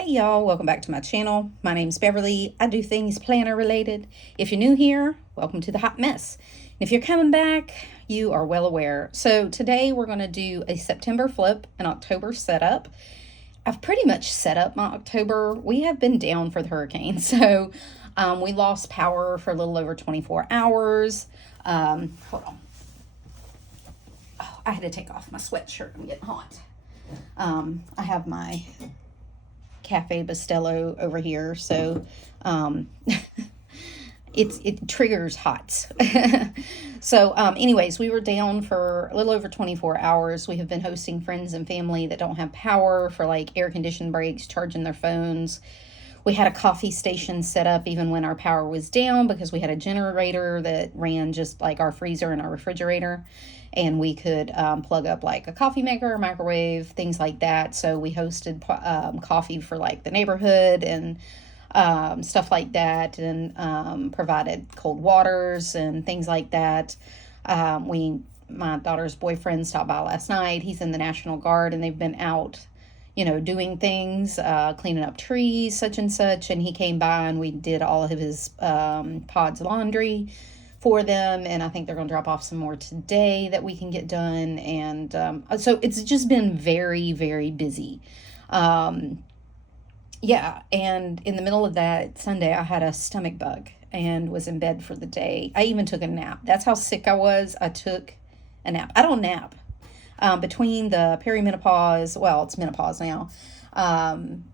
Hey y'all, welcome back to my channel. My name's Beverly. I do things planner related. If you're new here, welcome to the hot mess. And if you're coming back, you are well aware. So today we're going to do a September flip, an October setup. I've pretty much set up my October. We have been down for the hurricane. So we lost power for a little over 24 hours. Hold on. Oh, I had to take off my sweatshirt. I'm getting hot. I have my Cafe Bustelo over here, so it triggers hots. So anyways, we were down for a little over 24 hours. We have been hosting friends and family that don't have power for like air conditioned breaks, charging their phones. We had a coffee station set up even when our power was down because we had a generator that ran just like our freezer and our refrigerator, and we could plug up like a coffee maker, a microwave, things like that. So we hosted coffee for like the neighborhood and stuff like that, and provided cold waters and things like that. My daughter's boyfriend stopped by last night. He's in the National Guard, and they've been out, doing things, cleaning up trees, such and such. And he came by and we did all of his Pod's laundry for them. And I think they're going to drop off some more today that we can get done. And so it's just been very, very busy. Yeah. And in the middle of that Sunday, I had a stomach bug and was in bed for the day. I even took a nap. That's how sick I was. I took a nap. I don't nap. Between the perimenopause, well, it's menopause now,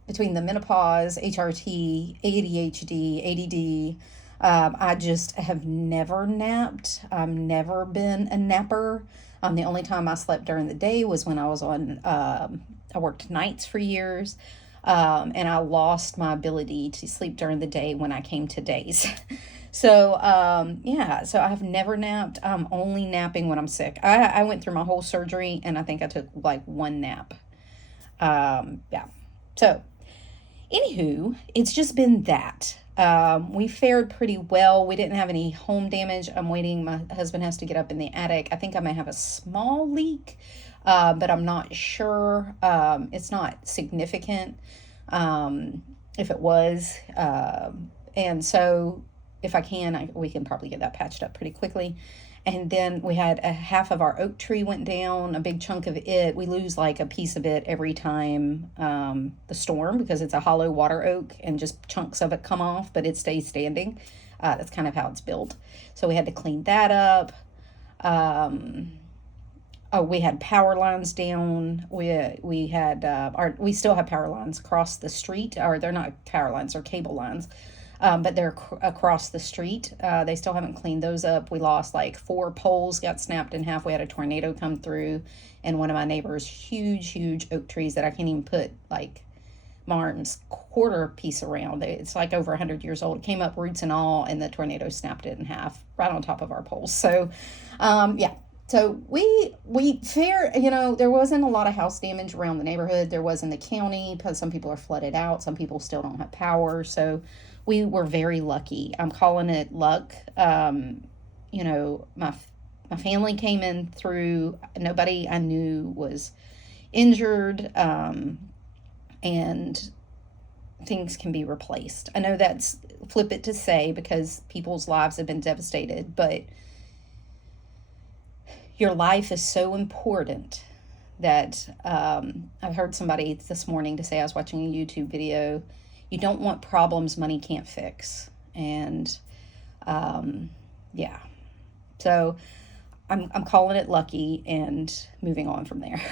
between the menopause, HRT, ADHD, ADD, I just have never napped. I've never been a napper. The only time I slept during the day was when I was on, I worked nights for years, and I lost my ability to sleep during the day when I came to days. So, yeah, so I've never napped. I'm only napping when I'm sick. I went through my whole surgery and I think I took like one nap. Yeah. So, anywho, it's just been that. We fared pretty well. We didn't have any home damage. I'm waiting. My husband has to get up in the attic. I think I may have a small leak, but I'm not sure. It's not significant, if it was. And so if I can, we can probably get that patched up pretty quickly. And then we had a half of our oak tree went down, a big chunk of it. We lose like a piece of it every time the storm, because it's a hollow water oak and just chunks of it come off, but it stays standing. That's kind of how it's built. So we had to clean that up. Oh, we had power lines down. We had we still have power lines across the street, or they're not power lines, they're cable lines. But they're across the street. They still haven't cleaned those up. We lost like 4 poles, got snapped in half. We had a tornado come through, and one of my neighbors' huge oak trees that I can't even put like my arm's quarter piece around. It's like over 100 years old. It came up roots and all, and the tornado snapped it in half right on top of our poles. So, yeah. So we fair, there wasn't a lot of house damage around the neighborhood. There was in the county because some people are flooded out. Some people still don't have power. So we were very lucky. I'm calling it luck. My family came in through. Nobody I knew was injured, and things can be replaced. I know that's flip it to say because people's lives have been devastated, but your life is so important that I heard somebody this morning to say, I was watching a YouTube video, you don't want problems money can't fix. And yeah, so I'm calling it lucky and moving on from there.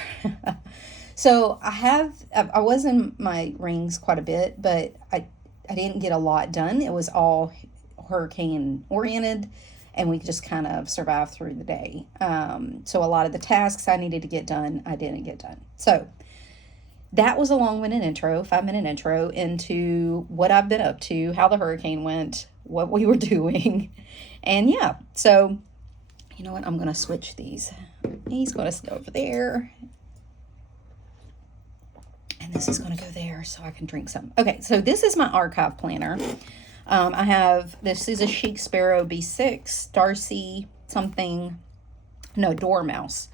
So I was in my rings quite a bit, but I didn't get a lot done. It was all hurricane oriented, and we just kind of survived through the day. So a lot of the tasks I needed to get done, I didn't get done. So that was a long-winded intro, 5-minute intro into what I've been up to, how the hurricane went, what we were doing. And yeah, so you know what? I'm going to switch these. He's going to go over there. And this is going to go there so I can drink some. Okay, so this is my archive planner. This is a Chic Sparrow B6, Darcy something, no, Dormouse.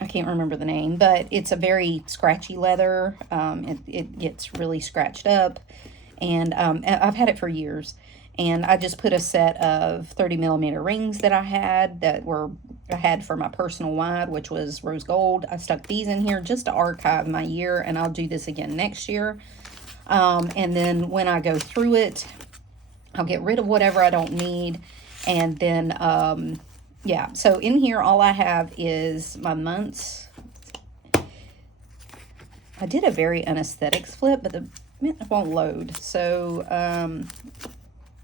I can't remember the name, but it's a very scratchy leather. It gets really scratched up, and I've had it for years. And I just put a set of 30 millimeter rings that I had for my personal wide, which was rose gold. I stuck these in here just to archive my year, and I'll do this again next year. And then when I go through it, I'll get rid of whatever I don't need. And then, yeah, so in here, all I have is my months. I did a very unesthetics flip, but it won't load. So,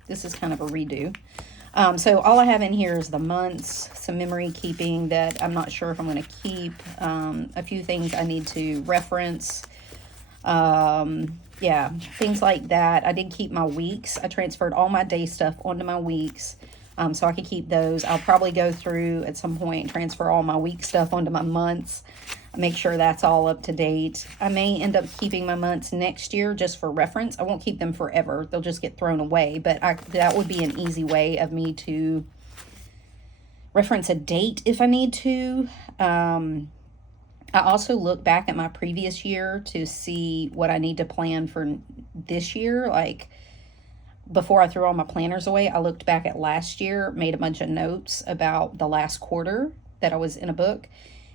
this is kind of a redo. So all I have in here is the months, some memory keeping that I'm not sure if I'm going to keep, a few things I need to reference. Yeah, things like that. I did keep my weeks. I transferred all my day stuff onto my weeks, so I could keep those. I'll probably go through at some point and transfer all my week stuff onto my months. Make sure that's all up to date. I may end up keeping my months next year just for reference. I won't keep them forever. They'll just get thrown away. But that would be an easy way of me to reference a date if I need to. I also look back at my previous year to see what I need to plan for this year. Like, before I threw all my planners away, I looked back at last year, made a bunch of notes about the last quarter that I was in a book,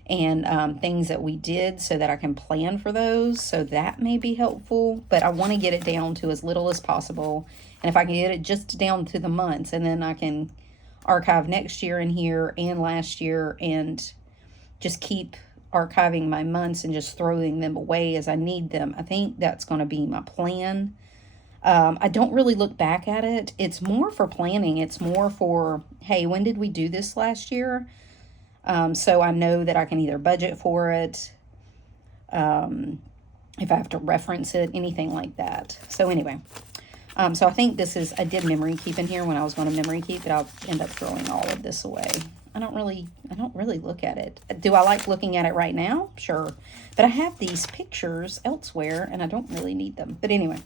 and things that we did so that I can plan for those. So that may be helpful, but I want to get it down to as little as possible. And if I can get it just down to the months, and then I can archive next year in here and last year, and just keep archiving my months and just throwing them away as I need them. I think that's going to be my plan. I don't really look back at it. It's more for planning. It's more for, hey, when did we do this last year? So I know that I can either budget for it, if I have to reference it, anything like that. So anyway, so I think I did memory keep in here when I was going to memory keep, but I'll end up throwing all of this away. I don't really look at it. Do I like looking at it right now? Sure. But I have these pictures elsewhere and I don't really need them. But anyway,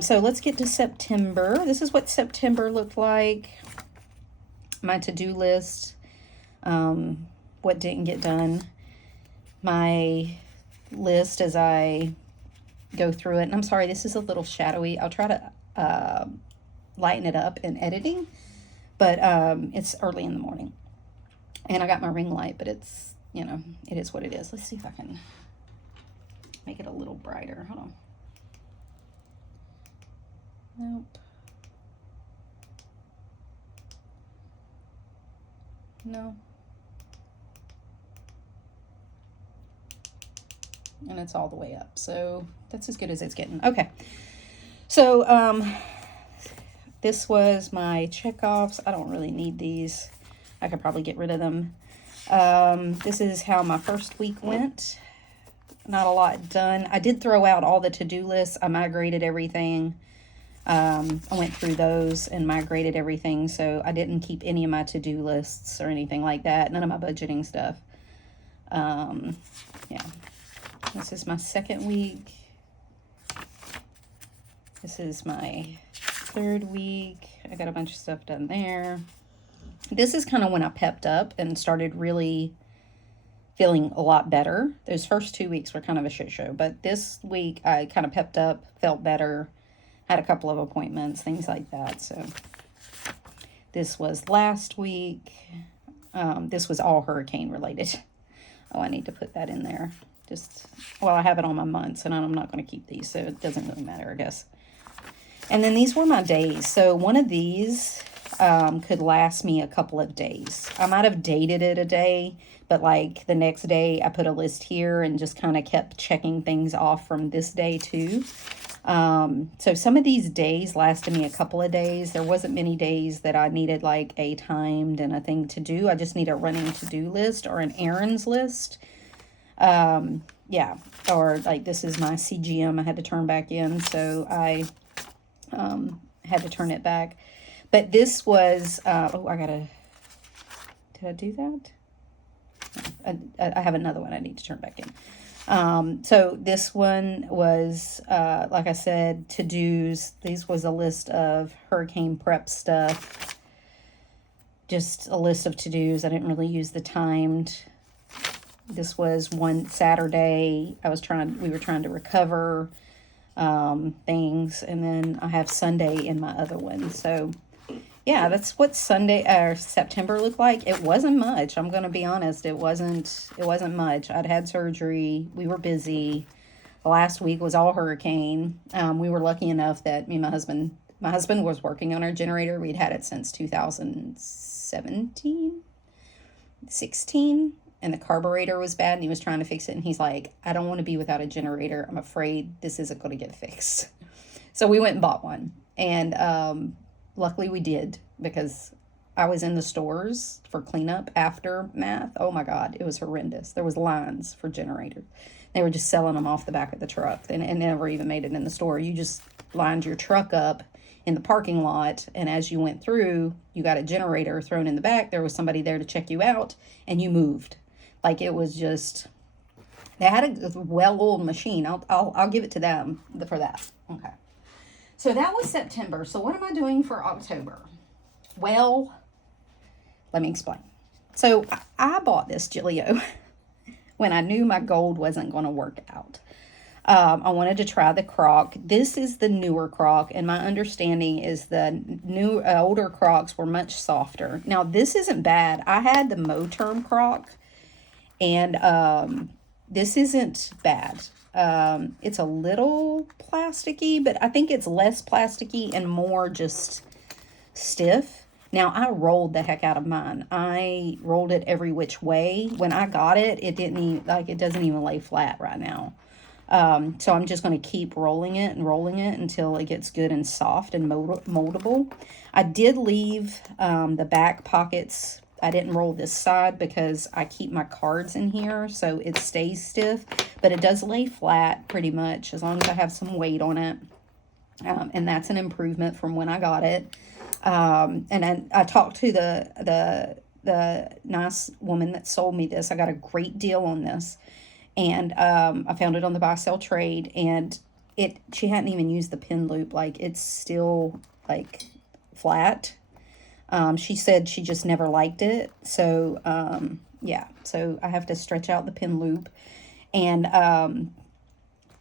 so let's get to September. This is what September looked like. My to-do list. What didn't get done. My list as I go through it. And I'm sorry, this is a little shadowy. I'll try to lighten it up in editing. But it's early in the morning. And I got my ring light, but it's, it is what it is. Let's see if I can make it a little brighter. Hold on. Nope. No. And it's all the way up. So that's as good as it's getting. Okay. So, this was my checkoffs. I don't really need these. I could probably get rid of them. This is how my first week went. Not a lot done. I did throw out all the to-do lists. I migrated everything. I went through those and migrated everything. So I didn't keep any of my to-do lists or anything like that. None of my budgeting stuff. Yeah. This is my second week. This is my third week. I got a bunch of stuff done there. This is kind of when I pepped up and started really feeling a lot better. Those first 2 weeks were kind of a shit show, but this week I kind of pepped up, felt better, had a couple of appointments, things like that. So this was last week. This was all hurricane related. Oh, I need to put that in there. I have it on my months and I'm not going to keep these, so it doesn't really matter, I guess. And then these were my days. So one of these could last me a couple of days. I might have dated it a day, but like the next day I put a list here and just kind of kept checking things off from this day too. So some of these days lasted me a couple of days. There wasn't many days that I needed like a timed and a thing to do. I just need a running to-do list or an errands list. Yeah, or like this is my CGM I had to turn back in, so I had to turn it back. But this was, did I do that? I have another one I need to turn back in. So this one was, like I said, to-dos. This was a list of hurricane prep stuff. Just a list of to-dos. I didn't really use the timed This was one Saturday. We were trying to recover things, and then I have Sunday in my other one. So yeah, that's what Sunday or September looked like. It wasn't much. I'm gonna be honest. It wasn't much. I'd had surgery. We were busy. Last week was all hurricane. We were lucky enough that me and my husband was working on our generator. We'd had it since 2017, 16, and the carburetor was bad, and he was trying to fix it. And he's like, I don't want to be without a generator. I'm afraid this isn't going to get fixed. So we went and bought one, and luckily we did, because I was in the stores for cleanup after math. Oh my God, it was horrendous. There was lines for generators. They were just selling them off the back of the truck, and never even made it in the store. You just lined your truck up in the parking lot, and as you went through, you got a generator thrown in the back. There was somebody there to check you out, and you moved. Like, it was just, they had a well-oiled machine. I'll give it to them for that. Okay. So that was September. So what am I doing for October? Well, let me explain. So I bought this Gillio when I knew my gold wasn't going to work out. I wanted to try the crock. This is the newer crock, and my understanding is the older crocks were much softer. Now, this isn't bad. I had the Moterm crock, and this isn't bad. It's a little plasticky, but I think it's less plasticky and more just stiff. Now, I rolled the heck out of mine. I rolled it every which way. When I got it, it doesn't even lay flat right now. So I'm just going to keep rolling it until it gets good and soft and moldable. I did leave the back pockets. I didn't roll this side because I keep my cards in here, so it stays stiff, but it does lay flat pretty much as long as I have some weight on it. And that's an improvement from when I got it. And I talked to the nice woman that sold me this. I got a great deal on this, and I found it on the buy sell trade, and she hadn't even used the pin loop. Like, it's still like flat. She said she just never liked it. So yeah, so I have to stretch out the pin loop, and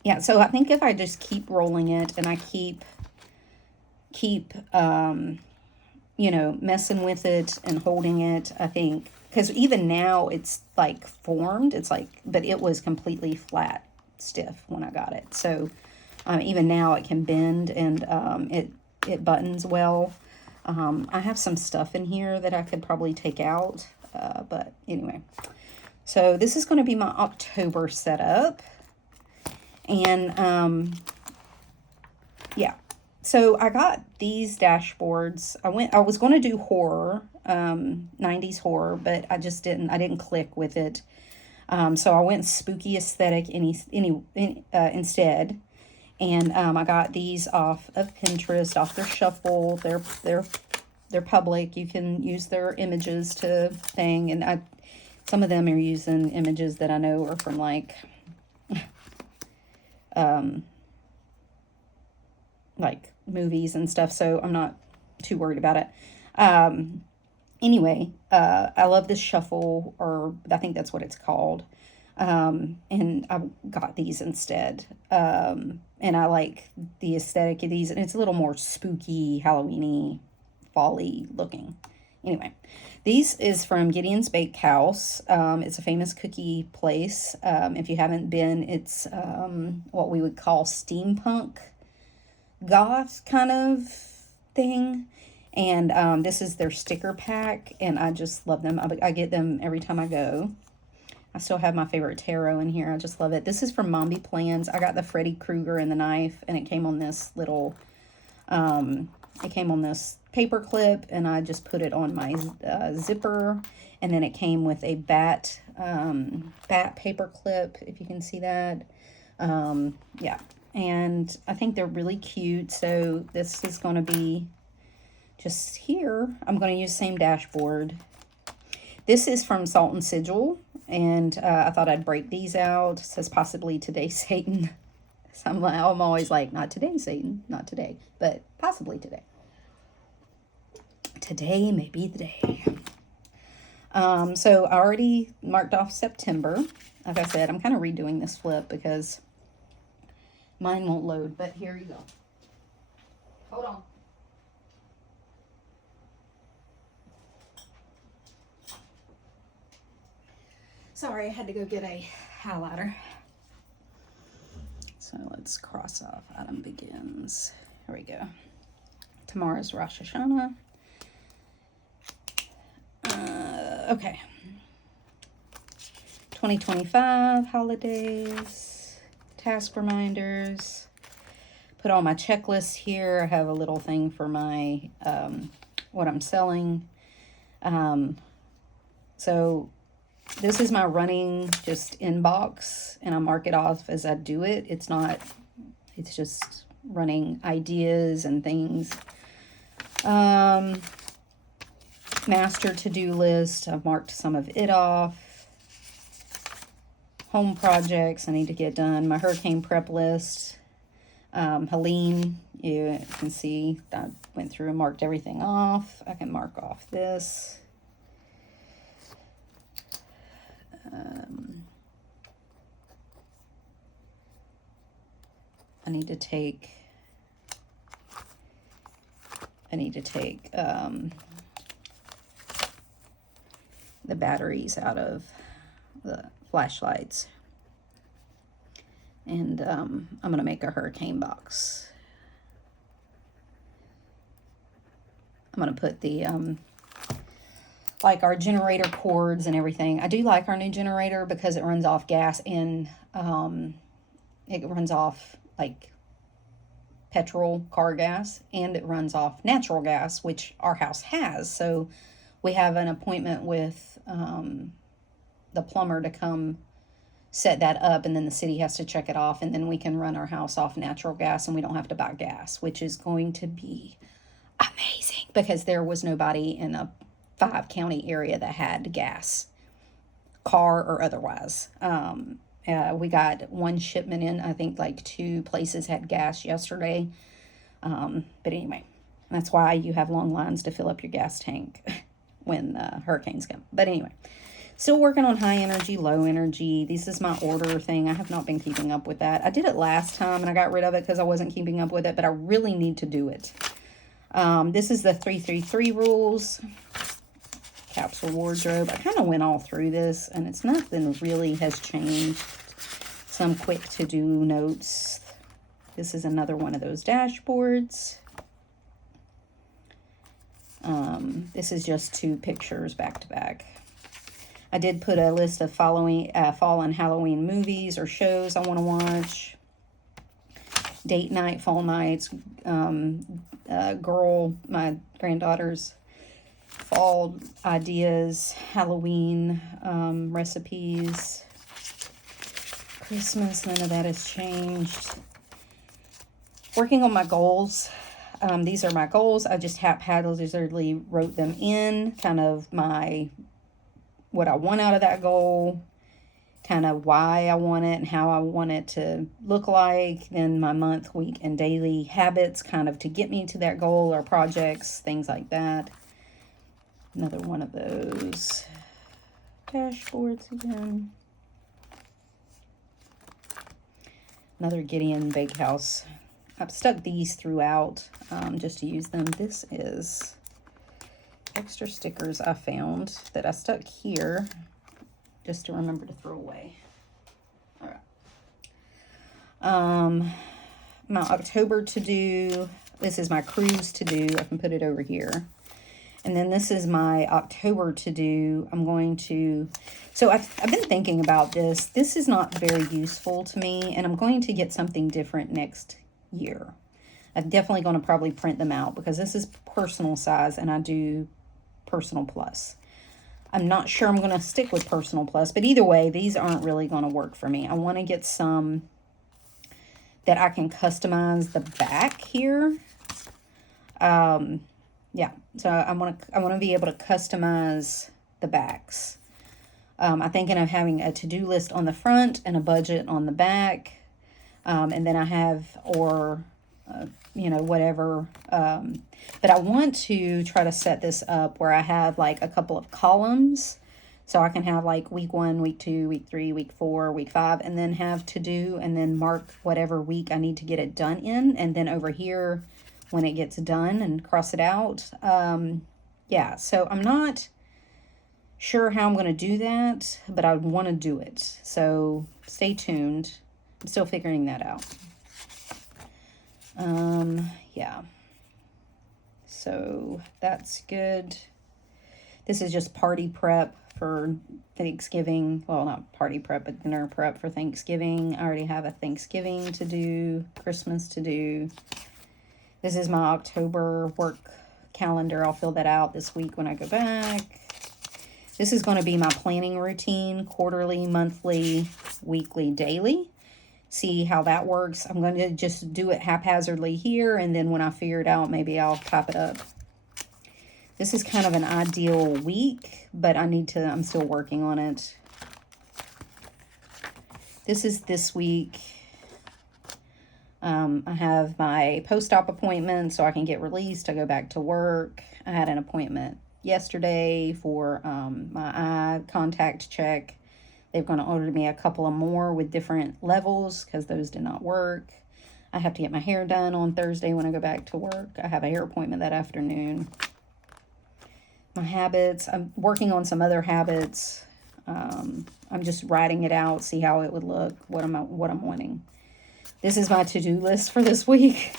yeah, so I think if I just keep rolling it and I keep messing with it and holding it, I think, because even now it's like formed, but it was completely flat, stiff when I got it. So even now it can bend, and it buttons well. I have some stuff in here that I could probably take out, but anyway. So this is going to be my October setup, and yeah. So I got these dashboards. I was going to do horror, 90s horror, but I didn't click with it. So I went spooky aesthetic instead. And I got these off of Pinterest, off their shuffle. They're public. You can use their images to thing. And some of them are using images that I know are from like movies and stuff, so I'm not too worried about it. Anyway, I love this shuffle, or I think that's what it's called, and I got these instead, and I like the aesthetic of these, and it's a little more spooky, Halloween-y, fall-y looking. Anyway, these is from Gideon's Bakehouse. It's a famous cookie place. If you haven't been, it's what we would call steampunk goth kind of thing, and this is their sticker pack, and I just love them. I get them every time I go. I still have my favorite tarot in here. I just love it. This is from Mombi Plans. I got the Freddy Krueger and the knife, and it came on this little paper clip, and I just put it on my zipper, and then it came with a bat paper clip, if you can see that. Yeah. And I think they're really cute. So this is going to be just here. I'm going to use the same dashboard. This is from Salt and Sigil. And I thought I'd break these out. It says possibly today, Satan. So I'm always like, not today, Satan. Not today. But possibly today. Today may be the day. So I already marked off September. Like I said, I'm kind of redoing this flip because mine won't load, but here you go. Hold on. Sorry, I had to go get a highlighter. So let's cross off Autumn Begins. Here we go. Tomorrow's Rosh Hashanah. Okay. 2025 holidays, task reminders. Put all my checklists here. I have a little thing for my what I'm selling. So this is my running just inbox, and I mark it off as I do it. It's just running ideas and things. Master to-do list. I've marked some of it off. Home projects I need to get done. My hurricane prep list. Helene, you can see that I went through and marked everything off. I can mark off this. I need to take the batteries out of the flashlights, and I'm gonna make a hurricane box. I'm gonna put the like our generator cords and everything. I do like our new generator because it runs off gas, and it runs off like petrol car gas, and it runs off natural gas, which our house has. So we have an appointment with the plumber to come set that up, and then the city has to check it off, and then we can run our house off natural gas, and we don't have to buy gas, which is going to be amazing because there was nobody in a 5-county area that had gas, car or otherwise. We got one shipment in. I think like 2 places had gas yesterday. But anyway, that's why you have long lines to fill up your gas tank when hurricanes come. But anyway, still working on high energy, low energy. This is my order thing. I have not been keeping up with that. I did it last time and I got rid of it because I wasn't keeping up with it, but I really need to do it. This is the 333 rules. Capsule wardrobe. I kind of went all through this, and it's nothing really has changed. Some quick to-do notes. This is another one of those dashboards. This is just 2 pictures back to back. I did put a list of fall and Halloween movies or shows I want to watch. Date night, fall nights. My granddaughter's fall ideas, Halloween recipes, Christmas, none of that has changed. Working on my goals. These are my goals. I just haphazardly wrote them in, kind of what I want out of that goal, kind of why I want it and how I want it to look like, then my month, week, and daily habits kind of to get me to that goal, or projects, things like that. Another one of those dashboards again. Another Gideon Bakehouse. I've stuck these throughout just to use them. This is extra stickers I found that I stuck here just to remember to throw away. All right. My October to-do. This is my cruise to-do. I can put it over here. And then this is my October to-do. So I've been thinking about this. This is not very useful to me, and I'm going to get something different next year. I'm definitely going to probably print them out because this is personal size, and I do personal plus. I'm not sure I'm going to stick with personal plus, but either way, these aren't really going to work for me. I want to get some that I can customize the back here. Yeah, so I want to be able to customize the backs. I'm thinking of having a to-do list on the front and a budget on the back. And then I have, whatever. But I want to try to set this up where I have like a couple of columns So I can have like week 1, week 2, week 3, week 4, week 5, and then have to do, and then mark whatever week I need to get it done in. And then over here, when it gets done, and cross it out. Yeah, so I'm not sure how I'm going to do that, but I want to do it. So stay tuned. I'm still figuring that out. Yeah. So that's good. This is just party prep for Thanksgiving. Well, not party prep, but dinner prep for Thanksgiving. I already have a Thanksgiving to do, Christmas to do. This is my October work calendar. I'll fill that out this week when I go back. This is going to be my planning routine, quarterly, monthly, weekly, daily. See how that works. I'm going to just do it haphazardly here, and then when I figure it out, maybe I'll type it up. This is kind of an ideal week, but I'm still working on it. This is this week. I have my post-op appointment so I can get released. I go back to work. I had an appointment yesterday for my eye contact check. They're going to order me a couple of more with different levels because those did not work. I have to get my hair done on Thursday when I go back to work. I have a hair appointment that afternoon. My habits. I'm working on some other habits. I'm just writing it out, see how it would look, what I'm wanting. This is my to-do list for this week.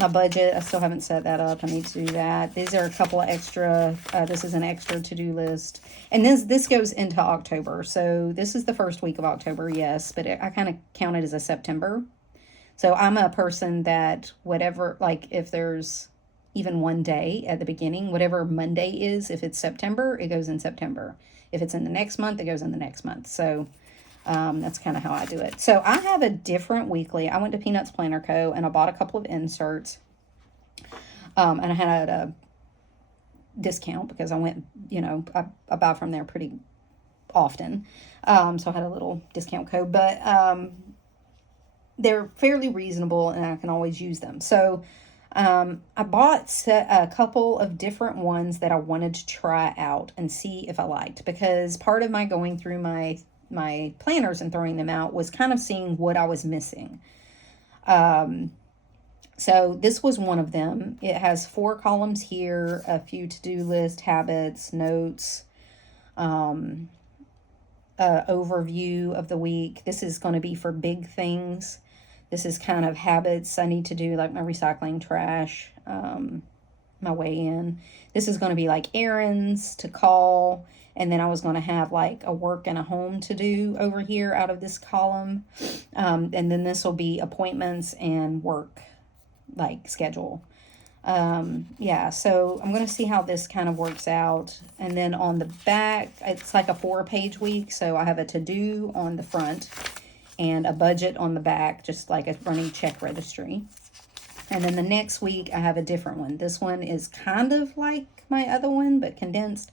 My budget, I still haven't set that up. I need to do that. These are a couple of extra, this is an extra to-do list. And this goes into October. So this is the first week of October, yes. But I kind of count it as a September. So I'm a person that whatever, like if there's even one day at the beginning, whatever Monday is, if it's September, it goes in September. If it's in the next month, it goes in the next month. So that's kind of how I do it. So I have a different weekly. I went to Peanuts Planner Co. and I bought a couple of inserts. And I had a discount because I went, I buy from there pretty often. So I had a little discount code, but they're fairly reasonable and I can always use them. So I bought a couple of different ones that I wanted to try out and see if I liked, because part of my going through my planners and throwing them out was kind of seeing what I was missing. So this was one of them. It has 4 columns here, a few to-do list, habits, notes, overview of the week. This is going to be for big things. This is kind of habits I need to do, like my recycling, trash, my way in. This is going to be like errands to call. And then I was going to have like a work and a home to do over here out of this column. And then this will be appointments and work, like schedule. Yeah, so I'm going to see how this kind of works out. And then on the back, it's like a 4-page week. So I have a to-do on the front and a budget on the back, just like a running check registry. And then the next week I have a different one. This one is kind of like my other one, but condensed.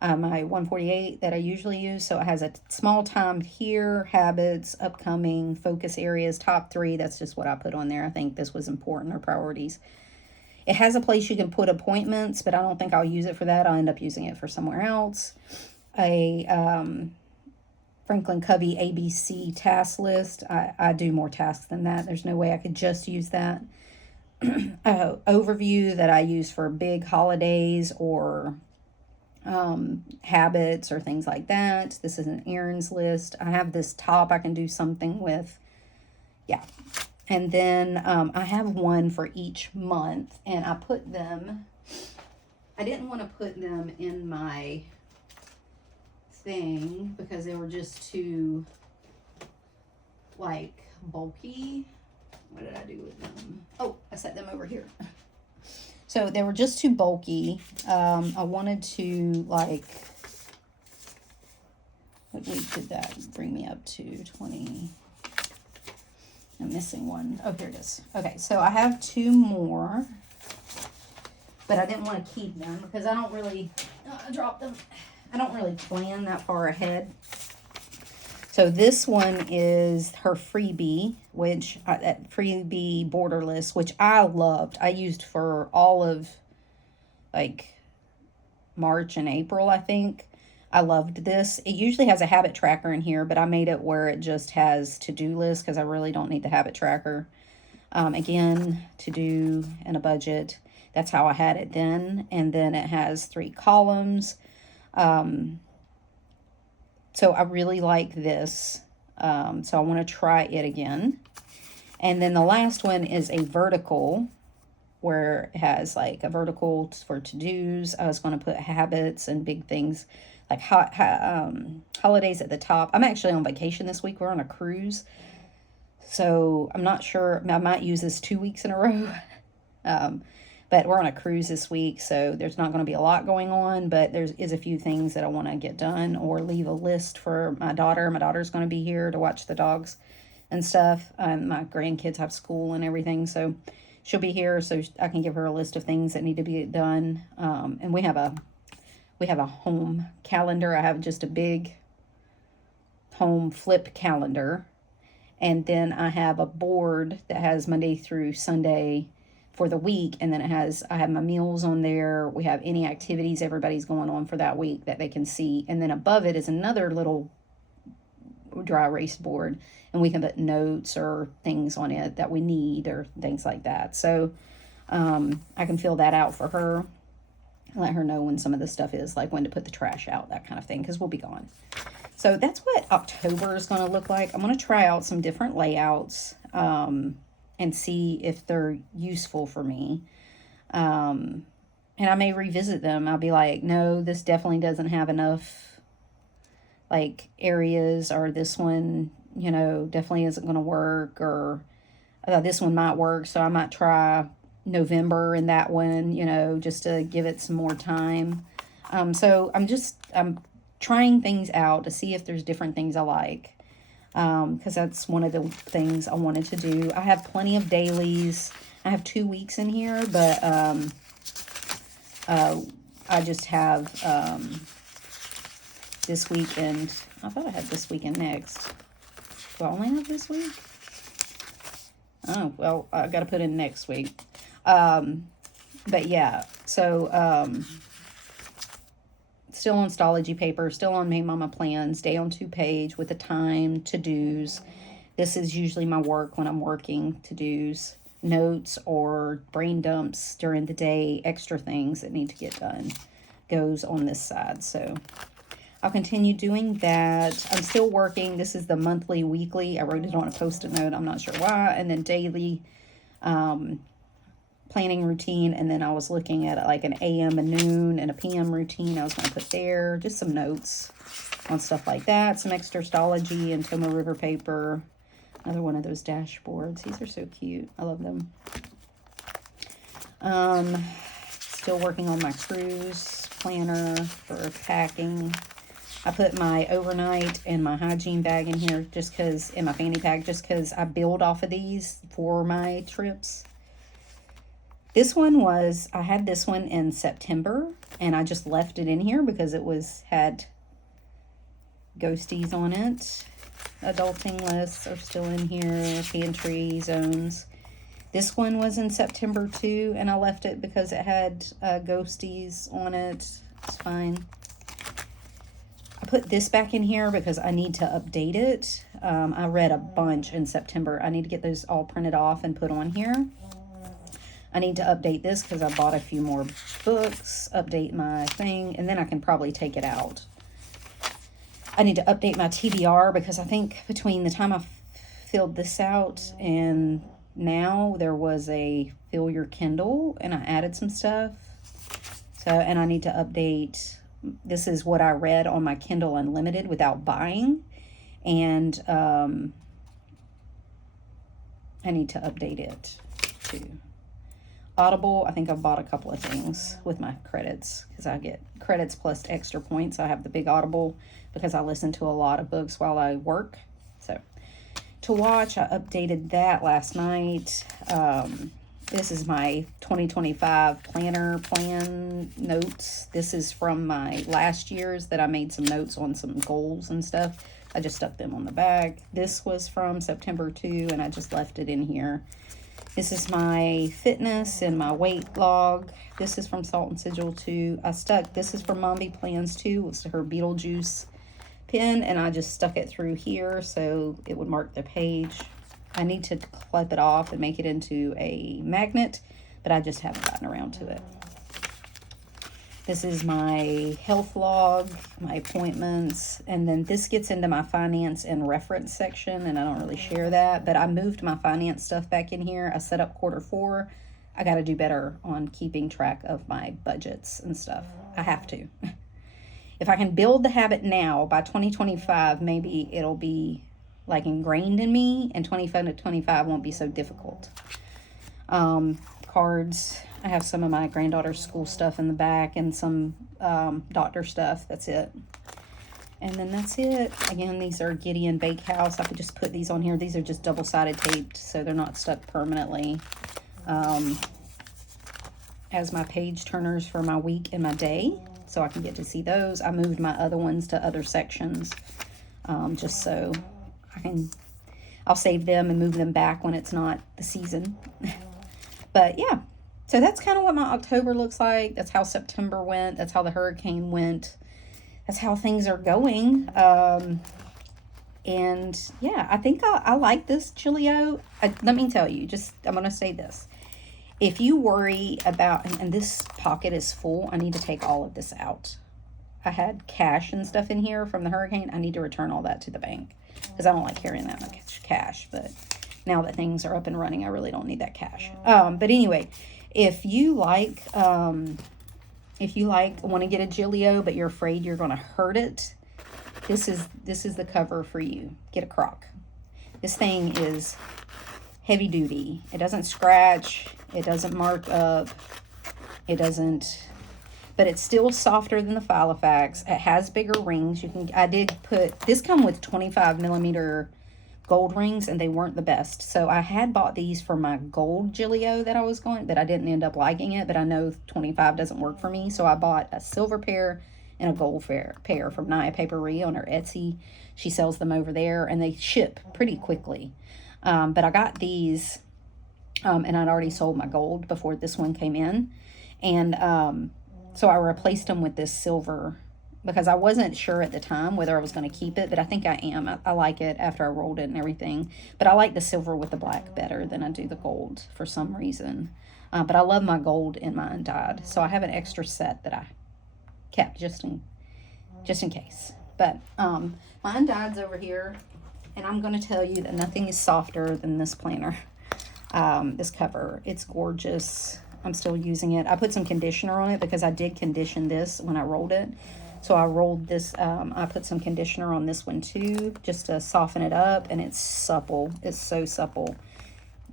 My 148 that I usually use. So it has a small time here, habits, upcoming, focus areas, top 3. That's just what I put on there. I think this was important, or priorities. It has a place you can put appointments, but I don't think I'll use it for that. I'll end up using it for somewhere else. A Franklin Covey ABC task list. I do more tasks than that. There's no way I could just use that. Overview that I use for big holidays or habits or things like that. This is an errands list. I have this top I can do something with. Yeah. And then I have one for each month, and I put them, I didn't want to put them in my thing because they were just too like bulky. What did I do with them? Oh, I set them over here. So they were just too bulky. I wanted to, like, what week did that bring me up to? 20. I'm missing one. Oh, here it is. Okay, so I have 2 more, but I didn't want to keep them because I don't really, I dropped them. I don't really plan that far ahead. So this one is her freebie, which that freebie border list, which I loved. I used for all of like March and April, I think. I loved this. It usually has a habit tracker in here, but I made it where it just has to-do list because I really don't need the habit tracker. Again, to do and a budget. That's how I had it then. And then it has 3 columns. So I really like this. So I want to try it again. And then the last one is a vertical, where it has like a vertical for to-dos. I was going to put habits and big things like holidays at the top. I'm actually on vacation this week. We're on a cruise. So I'm not sure. I might use this 2 weeks in a row. But we're on a cruise this week, so there's not going to be a lot going on, but there is a few things that I want to get done or leave a list for my daughter. My daughter's going to be here to watch the dogs and stuff. My grandkids have school and everything, so she'll be here, so I can give her a list of things that need to be done. And we have a home calendar. I have just a big home flip calendar, and then I have a board that has Monday through Sunday for the week, and then I have my meals on there. We have any activities everybody's going on for that week that they can see, and then above it is another little dry erase board, and we can put notes or things on it that we need or things like that. So I can fill that out for her, let her know when some of the stuff is, like when to put the trash out, that kind of thing, because we'll be gone. So that's what October is going to look like. I'm going to try out some different layouts and see if they're useful for me. And I may revisit them. I'll be like, no, this definitely doesn't have enough like areas, or this one, definitely isn't going to work, or this one might work. So I might try November in that one, just to give it some more time. So I'm trying things out to see if there's different things I like. Because that's one of the things I wanted to do. I have plenty of dailies. I have 2 weeks in here, but I just have this weekend. I thought I had this weekend next. Do I only have this week? Oh, well, I got to put in next week. But yeah, so still on Stalogy paper, still on Made Mama plans, day on 2 page with the time, to-dos. This is usually my work when I'm working, to-dos, notes or brain dumps during the day, extra things that need to get done goes on this side. So I'll continue doing that. I'm still working. This is the monthly, weekly. I wrote it on a Post-it note. I'm not sure why. And then daily planning routine, and then I was looking at like an AM, a noon, and a PM routine I was going to put there. Just some notes on stuff like that. Some extra Stalogy and Tomo River paper. Another one of those dashboards. These are so cute. I love them. Still working on my cruise planner for packing. I put my overnight and my hygiene bag in here just because, in my fanny pack, just because I build off of these for my trips. This one I had this one in September, and I just left it in here because it had ghosties on it. Adulting lists are still in here, pantry zones. This one was in September too, and I left it because it had ghosties on it. It's fine. I put this back in here because I need to update it. I read a bunch in September. I need to get those all printed off and put on here. I need to update this because I bought a few more books, update my thing, and then I can probably take it out. I need to update my TBR because I think between the time I filled this out and now there was a fill your Kindle, and I added some stuff. So, and I need to update. This is what I read on my Kindle Unlimited without buying, and I need to update it too. Audible, I think I've bought a couple of things with my credits because I get credits plus extra points. I have the big Audible because I listen to a lot of books while I work. So to watch, I updated that last night. This is my 2025 plan notes. This is from my last year's that I made some notes on some goals and stuff. I just stuck them on the back. This was from September too, and I just left it in here. This is my fitness and my weight log. This is from Salt and Sigil too. This is from Mommy Plans too. It's her Beetlejuice pen, and I just stuck it through here so it would mark the page. I need to clip it off and make it into a magnet, but I just haven't gotten around to it. This is my health log, my appointments, and then this gets into my finance and reference section, and I don't really share that, but I moved my finance stuff back in here. I set up Q4. I got to do better on keeping track of my budgets and stuff. I have to. If I can build the habit now, by 2025, maybe it'll be like ingrained in me, and 25 won't be so difficult. Cards. I have some of my granddaughter's school stuff in the back and some doctor stuff. That's it. And then that's it. Again, these are Gideon Bakehouse. I could just put these on here. These are just double-sided taped, so they're not stuck permanently. As my page turners for my week and my day, so I can get to see those. I moved my other ones to other sections, just so I'll save them and move them back when it's not the season. But yeah. So that's kind of what my October looks like. That's how September went. That's how the hurricane went. That's how things are going. And yeah, I think I like this Gillio. Let me tell you, I'm going to say this. If you worry about, and this pocket is full, I need to take all of this out. I had cash and stuff in here from the hurricane. I need to return all that to the bank because I don't like carrying that much cash. But now that things are up and running, I really don't need that cash. But anyway, if you like, want to get a Gillio, but you're afraid you're going to hurt it, this is the cover for you. Get a Croc. This thing is heavy duty. It doesn't scratch. It doesn't mark up. It doesn't, but it's still softer than the Filofax. It has bigger rings. I did put, this come with 25 millimeter gold rings, and they weren't the best. So I had bought these for my gold Gillio that I was going, but I didn't end up liking it. But I know 25 doesn't work for me. So I bought a silver pair and a gold pair from Naya Paperie on her Etsy. She sells them over there, and they ship pretty quickly. But I got these, and I'd already sold my gold before this one came in. And so I replaced them with this silver because I wasn't sure at the time whether I was going to keep it, but I think I am. I like it after I rolled it and everything. But I like the silver with the black better than I do the gold for some reason. But I love my gold in my undyed. So I have an extra set that I kept just in case. But my undyed's over here, and I'm going to tell you that nothing is softer than this planner, this cover. It's gorgeous. I'm still using it. I put some conditioner on it because I did condition this when I rolled it. So I rolled this, I put some conditioner on this one too, just to soften it up, and it's supple. It's so supple.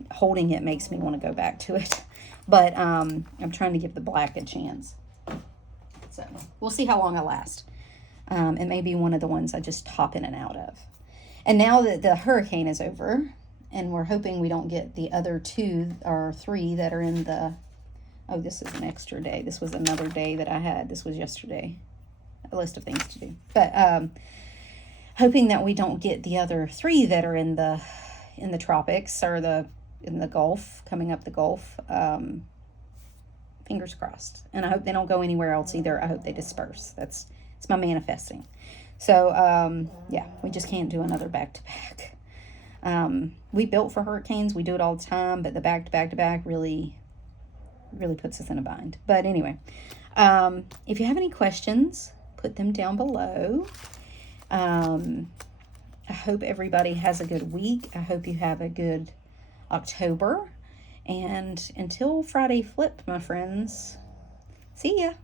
Holding it makes me want to go back to it. But I'm trying to give the black a chance. So we'll see how long I last. It may be one of the ones I just hop in and out of. And now that the hurricane is over, and we're hoping we don't get the other 2 or 3 that are in the, oh, this is an extra day. This was another day that I had. This was yesterday. A list of things to do. But hoping that we don't get the other 3 that are in the tropics or in the Gulf, coming up the Gulf. Fingers crossed. And I hope they don't go anywhere else either. I hope they disperse. It's my manifesting. So yeah, we just can't do another back-to-back. We built for hurricanes. We do it all the time, but the back-to-back really puts us in a bind. But anyway, if you have any questions, put them down below. I hope everybody has a good week. I hope you have a good October. And until Friday Flip, my friends, see ya.